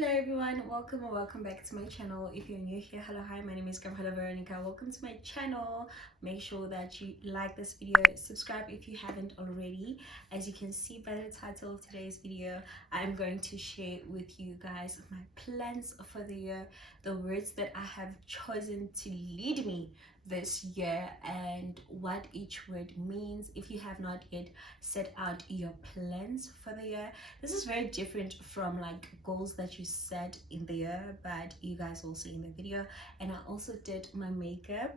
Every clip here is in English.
Hello everyone, welcome or welcome back to my channel. If you're new here, hello, hi, my name is Kamogelo Veronica. Welcome to my channel. Make sure that you like this video, subscribe if you haven't already. As you can see by the title of today's video, I'm going to share with you guys my plans for the year, the words that I have chosen to lead me this year, and what each word means. If you have not yet set out your plans for the year, this is very different from like goals that you set in the year, but you guys will see in the video. And I also did my makeup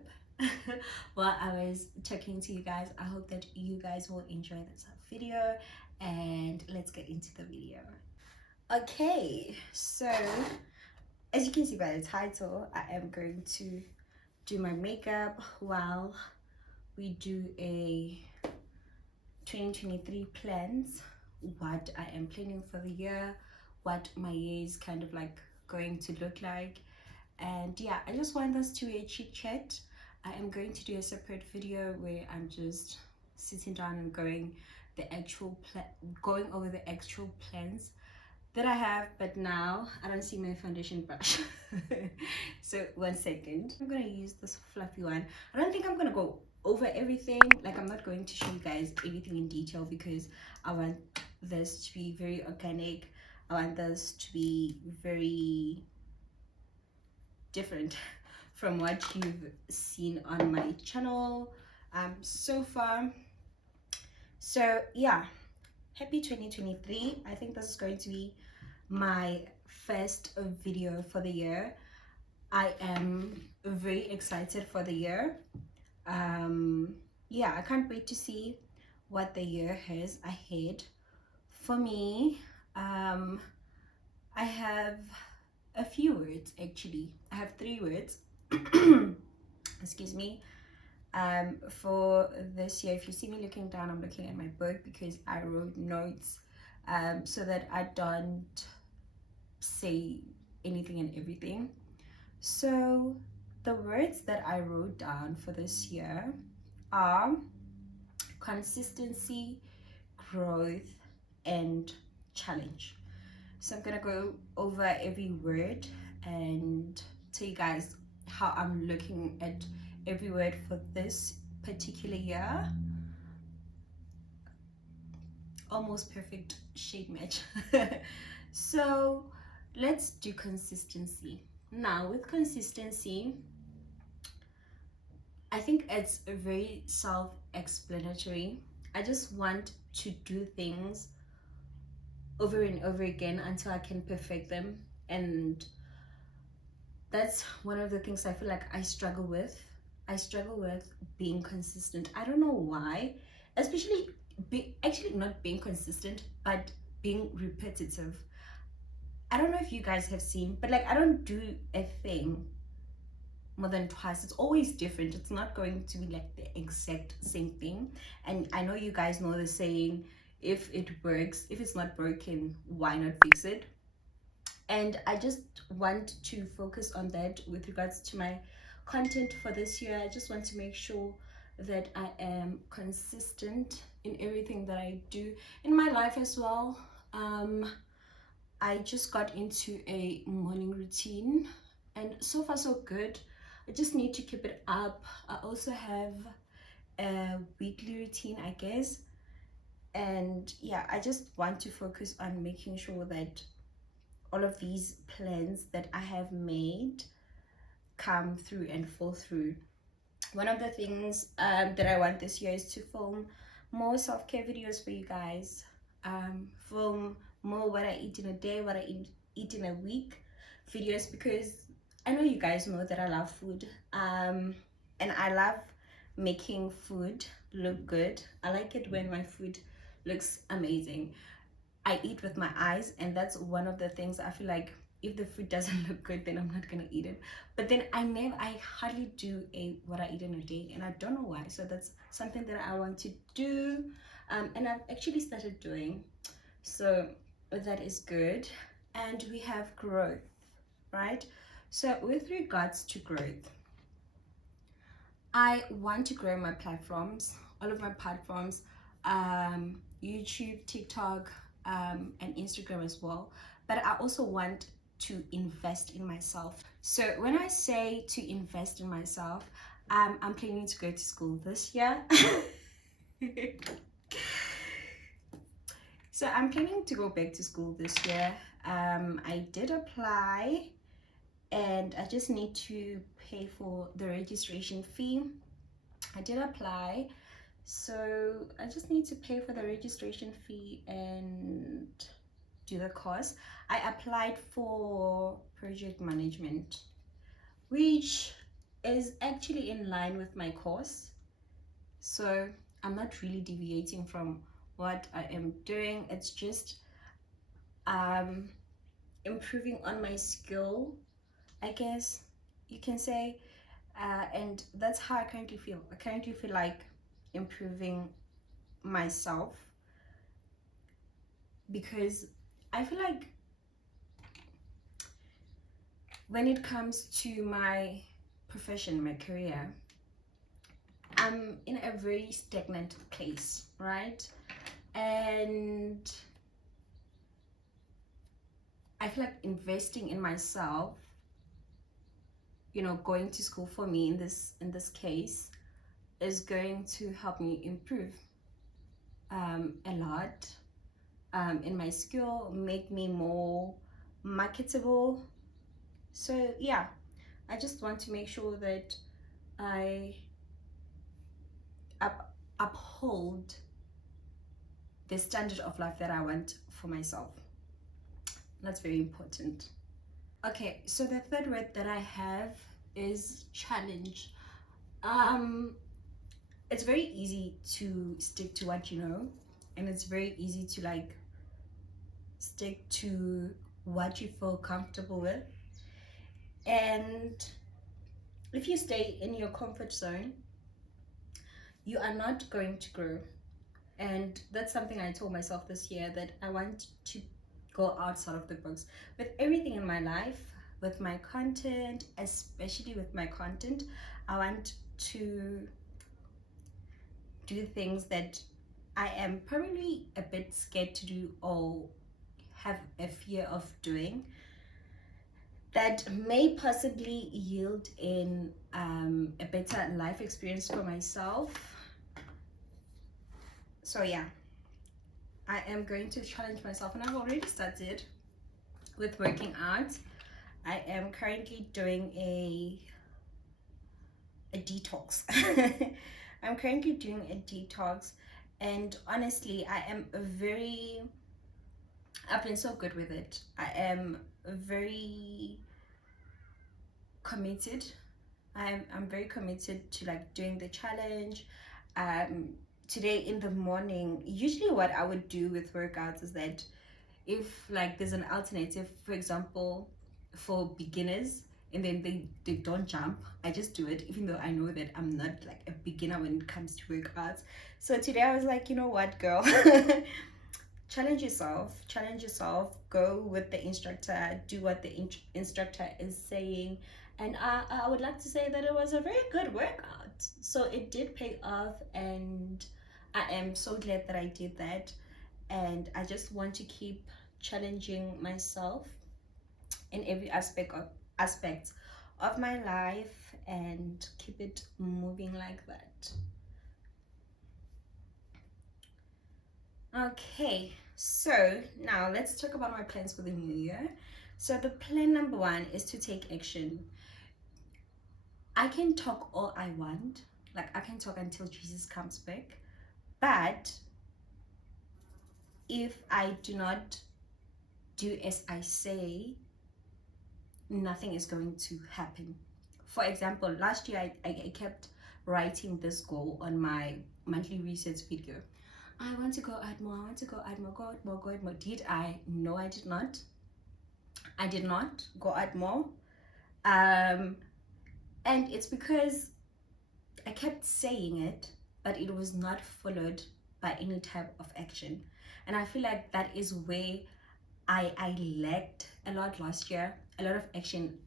while I was talking to you guys. I hope that you guys will enjoy this video, and let's get into the video. Okay, so as you can see by the title, I am going to do my makeup while we do a 2023 plans, what I am planning for the year, what my year is kind of like going to look like. And yeah, I just want us to a chit chat. I am going to do a separate video where I'm just sitting down and going over the actual plans that I have. But now I don't see my foundation brush. So 1 second, I'm gonna use this fluffy one. I don't think I'm gonna go over everything, like I'm not going to show you guys everything in detail because I want this to be very organic. I want this to be very different from what you've seen on my channel so far. So yeah, happy 2023. I think this is going to be my first video for the year. I am very excited for the year. Yeah, I can't wait to see what the year has ahead for me. I have a few words, actually. I have 3 words excuse me, for this year. If you see me looking down, I'm looking at my book because I wrote notes so that I don't say anything and everything. So the words that I wrote down for this year are consistency, growth, and challenge. So I'm gonna go over every word and tell you guys how I'm looking at every word for this particular year. Almost perfect shade match. So let's do consistency. Now with consistency, I think it's very self-explanatory. I just want to do things over and over again until I can perfect them, and that's one of the things I feel like I struggle with. I struggle with being consistent. I don't know why, especially actually not being consistent, but being repetitive. I don't know if you guys have seen, but like I don't do a thing more than twice. It's always different. It's not going to be like the exact same thing. And I know you guys know the saying, if it works, if it's not broken, why not fix it? And I just want to focus on that with regards to my content for this year. I just want to make sure that I am consistent in everything that I do in my life as well. I just got into a morning routine, and so far so good. I just need to keep it up. I also have a weekly routine, I guess. And yeah, I just want to focus on making sure that all of these plans that I have made come through and fall through. One of the things that I want this year is to film more self-care videos for you guys. Film more what I eat in a day, what I eat in a week videos, because I know you guys know that I love food, and I love making food look good. I like it when my food looks amazing. I eat with my eyes, and that's one of the things I feel like if the food doesn't look good, then I'm not gonna eat it. But then I hardly do what I eat in a day, and I don't know why. So that's something that I want to do, and I've actually started doing. So that is good. And we have growth, right? So with regards to growth, I want to grow my platforms, all of my platforms, YouTube, TikTok, and Instagram as well. But I also want to invest in myself. So when I say to invest in myself, I'm planning to go to school this year. So I'm planning to go back to school this year. I did apply and I just need to pay for the registration fee. I did apply, so I just need to pay for the registration fee and do the course. I applied for project management, which is actually in line with my course. So I'm not really deviating from what I am doing. It's just improving on my skill, I guess you can say. And that's how I currently feel. I currently feel like improving myself, because I feel like when it comes to my profession, my career, I'm in a very stagnant place, right? And I feel like investing in myself, going to school for me in this case is going to help me improve a lot in my skill, make me more marketable. So yeah, I just want to make sure that I uphold the standard of life that I want for myself. That's very important. Okay, so the third word that I have is challenge. It's very easy to stick to what you know, and it's very easy to like stick to what you feel comfortable with. And if you stay in your comfort zone, you are not going to grow. And that's something I told myself this year, that I want to go outside of the box with everything in my life, with my content, especially with my content. I want to do things that I am probably a bit scared to do or have a fear of doing, that may possibly yield in a better life experience for myself. So yeah, I am going to challenge myself, and I've already started with working out. I am currently doing a detox. I'm currently doing a detox, and honestly, I've been so good with it. I am very committed. I'm very committed to like doing the challenge. Today in the morning, usually what I would do with workouts is that if like there's an alternative, for example, for beginners, and then they don't jump, I just do it, even though I know that I'm not like a beginner when it comes to workouts. So today I was like, you know what, girl, challenge yourself, go with the instructor, do what the instructor is saying. And I would like to say that it was a very good workout, so it did pay off, and I am so glad that I did that. And I just want to keep challenging myself in every aspect of my life, and keep it moving like that. Okay, so now let's talk about my plans for the new year. So the plan number one is to take action. I can talk all I want, like I can talk until Jesus comes back, but if I do not do as I say, nothing is going to happen. For example, last year I kept writing this goal on my monthly research video. I want to go out more, I want to go out more, go out more, go out more. Did I? No, I did not. I did not go out more. And it's because I kept saying it, but it was not followed by any type of action. And I feel like that is where I lacked a lot last year. A lot of action.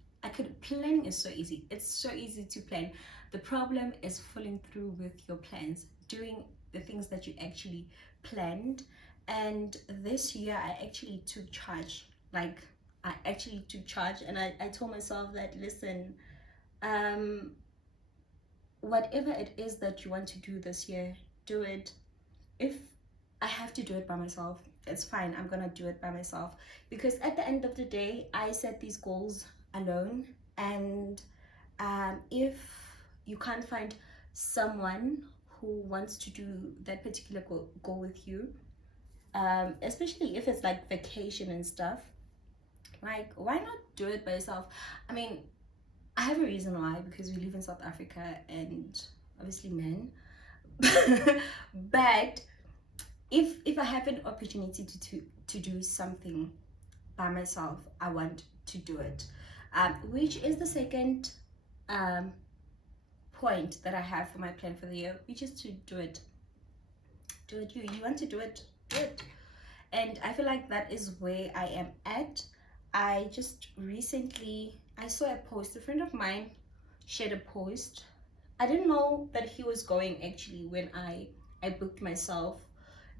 Planning is so easy. It's so easy to plan. The problem is following through with your plans, doing the things that you actually planned. And this year I actually took charge. Like I actually took charge, and I told myself that, listen, um whatever it is that you want to do this year, do it. If I have to do it by myself, it's fine. I'm gonna do it by myself, because at the end of the day, I set these goals alone. And if you can't find someone who wants to do that particular goal with you, especially if it's like vacation and stuff, like, why not do it by yourself? I mean, I have a reason why, because we live in South Africa and obviously men. But if I have an opportunity to do something by myself, I want to do it. Which is the second um, point that I have for my plan for the year, which is to do it. Do it. You want to do it, do it. And I feel like that is where I am at. I just recently, I saw a post. A friend of mine shared a post. I didn't know that he was going actually when I booked myself.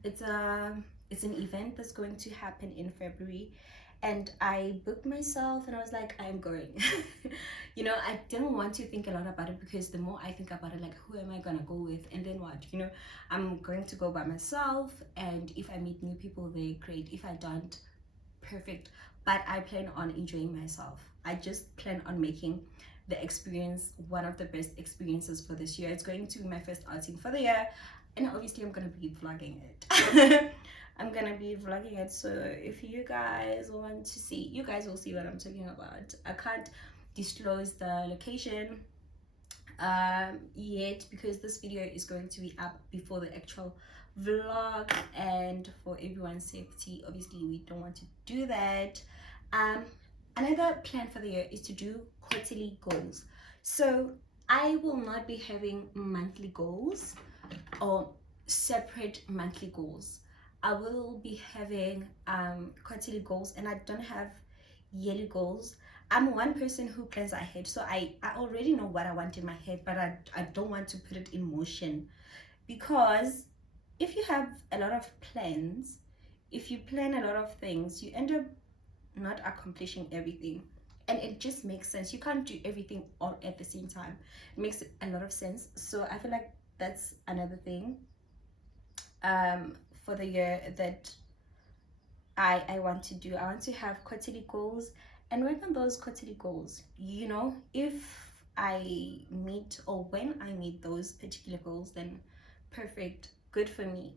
It's an event that's going to happen in February, and I booked myself, and I was like, I'm going. You know, I didn't want to think a lot about it, because the more I think about it, like, who am I gonna go with, and then what? You know, I'm going to go by myself, and if I meet new people there, great. If I don't, perfect. But I plan on enjoying myself. I just plan on making the experience one of the best experiences for this year. It's going to be my first outing for the year, and obviously I'm gonna be vlogging it. I'm gonna be vlogging it, so if you guys want to see, you guys will see what I'm talking about. I can't disclose the location yet, because this video is going to be up before the actual vlog, and for everyone's safety, obviously we don't want to do that. Another plan for the year is to do quarterly goals. So I will not be having monthly goals or separate monthly goals. I will be having quarterly goals, and I don't have yearly goals. I'm one person who plans ahead, so I already know what I want in my head, but I don't want to put it in motion, because if you have a lot of plans, if you plan a lot of things, you end up not accomplishing everything. And it just makes sense. You can't do everything all at the same time. It makes a lot of sense. So I feel like that's another thing for the year that I want to do. I want to have quarterly goals and work on those quarterly goals. You know, if I meet, or when I meet those particular goals, then perfect, good for me.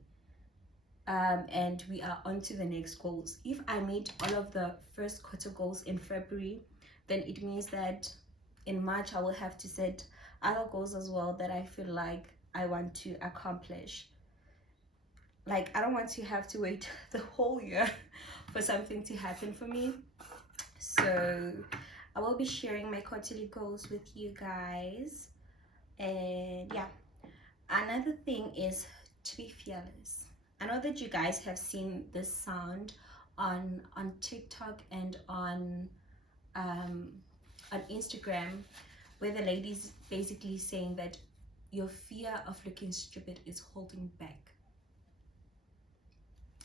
And we are on to the next goals. If I meet all of the first quarter goals in February, then it means that in March I will have to set other goals as well that I feel like I want to accomplish. Like, I don't want to have to wait the whole year for something to happen for me. So I will be sharing my quarterly goals with you guys. And yeah, another thing is to be fearless. I know that you guys have seen this sound on TikTok and on Instagram, where the lady's basically saying that your fear of looking stupid is holding back.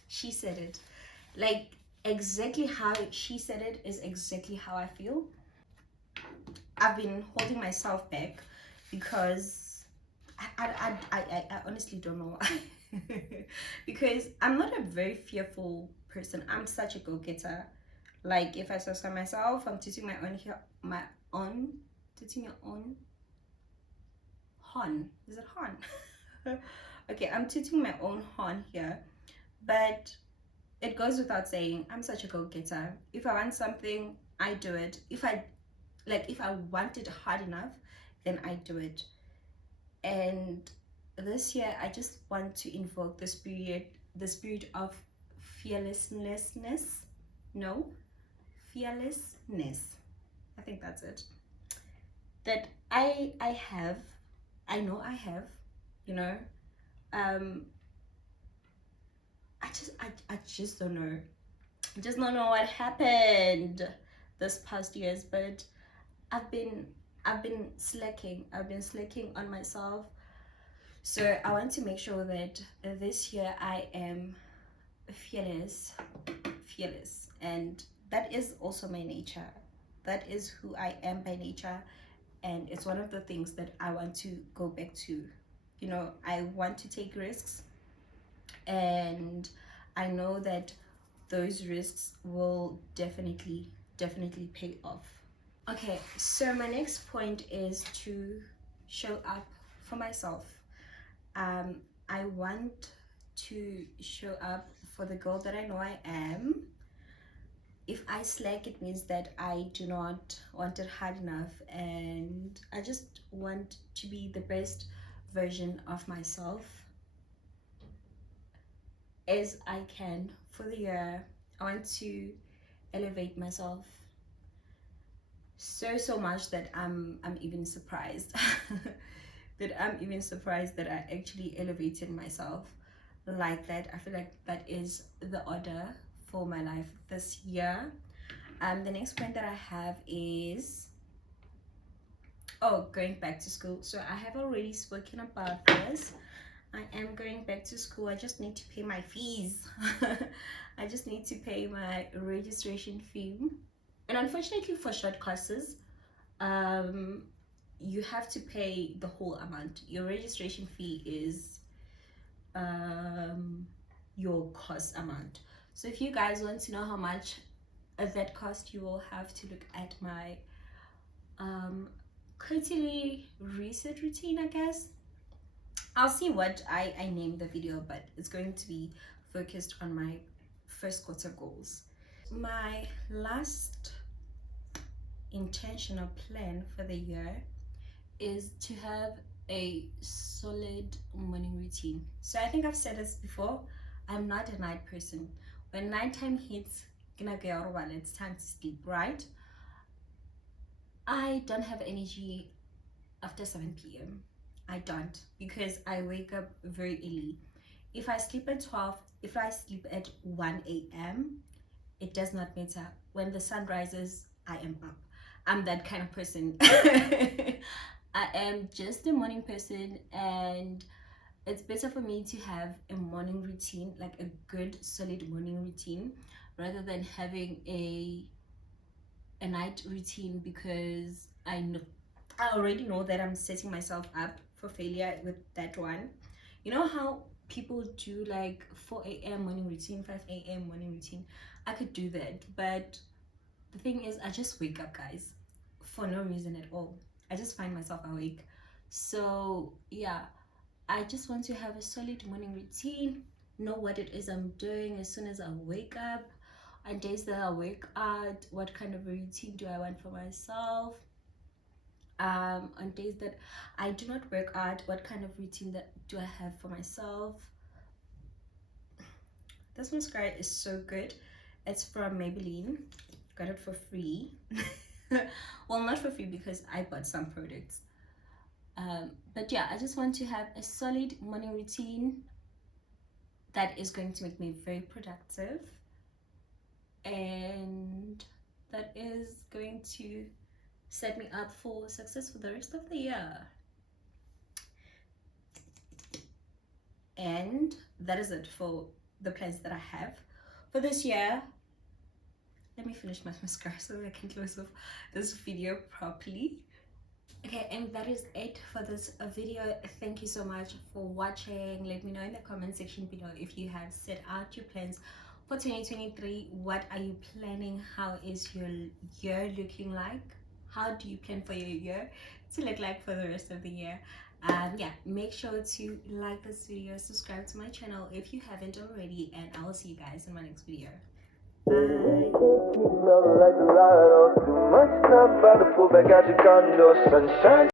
She said it, like, exactly how she said it is exactly how I feel. I've been holding myself back because I honestly don't know why. Because I'm not a very fearful person. I'm such a go-getter. Like, if I saw myself, I'm tooting my own here, tooting your own horn. Is it horn? Okay, I'm tooting my own horn here, but it goes without saying, I'm such a go-getter. If I want something, I do it. If I want it hard enough, then I do it. And this year I just want to invoke the spirit of fearlessness. No, fearlessness. I think that's it. That I know I have, you know. I just don't know. I just don't know what happened this past years, but I've been slacking. I've been slacking on myself. So I want to make sure that this year I am fearless, and that is also my nature. That is who I am by nature, and it's one of the things that I want to go back to. You know, I want to take risks, and I know that those risks will definitely pay off. Okay, so my next point is to show up for myself. um I want to show up for the girl that I know I am. If I slack, it means that I do not want it hard enough, and I just want to be the best version of myself as I can for the year. I want to elevate myself so much that I'm even surprised that I'm even surprised that I actually elevated myself like that. I feel like that is the order for my life this year. The next point that I have is, oh, going back to school. So I have already spoken about this. I am going back to school. I just need to pay my fees. I just need to pay my registration fee. And unfortunately for short courses, you have to pay the whole amount. Your registration fee is your course amount. So if you guys want to know how much that cost, you will have to look at my quarterly reset routine, I guess. I'll see what I name the video, but it's going to be focused on my first quarter goals. My last intentional plan for the year is to have a solid morning routine. So I think I've said this before, I'm not a night person. When nighttime hits, it's time to sleep, right? I don't have energy after 7 p.m. I don't, because I wake up very early. If I sleep at 12, if I sleep at 1 a.m., it does not matter. When the sun rises, I am up. I'm that kind of person. I am just a morning person, and it's better for me to have a morning routine, like a good solid morning routine, rather than having a night routine, because I already know that I'm setting myself up for failure with that one. You know how people do like 4 a.m. morning routine, 5 a.m. morning routine? I could do that, but the thing is, I just wake up, guys, for no reason at all. I just find myself awake. So yeah, I just want to have a solid morning routine, know what it is I'm doing as soon as I wake up. On days that I wake out, what kind of a routine do I want for myself? On days that I do not work out, what kind of routine that do I have for myself? This mascara is so good. It's from Maybelline. Got it for free. Well, not for free, because I bought some products. But yeah, I just want to have a solid morning routine that is going to make me very productive, and that is going to set me up for success for the rest of the year. And that is it for the plans that I have for this year. Let me finish my mascara so that I can close off this video properly. Okay, and that is it for this video. Thank you so much for watching. Let me know in the comment section below if you have set out your plans for 2023. What are you planning? How is your year looking like? How do you plan for your year to look like for the rest of the year? Yeah, make sure to like this video, subscribe to my channel if you haven't already, and I will see you guys in my next video. Bye.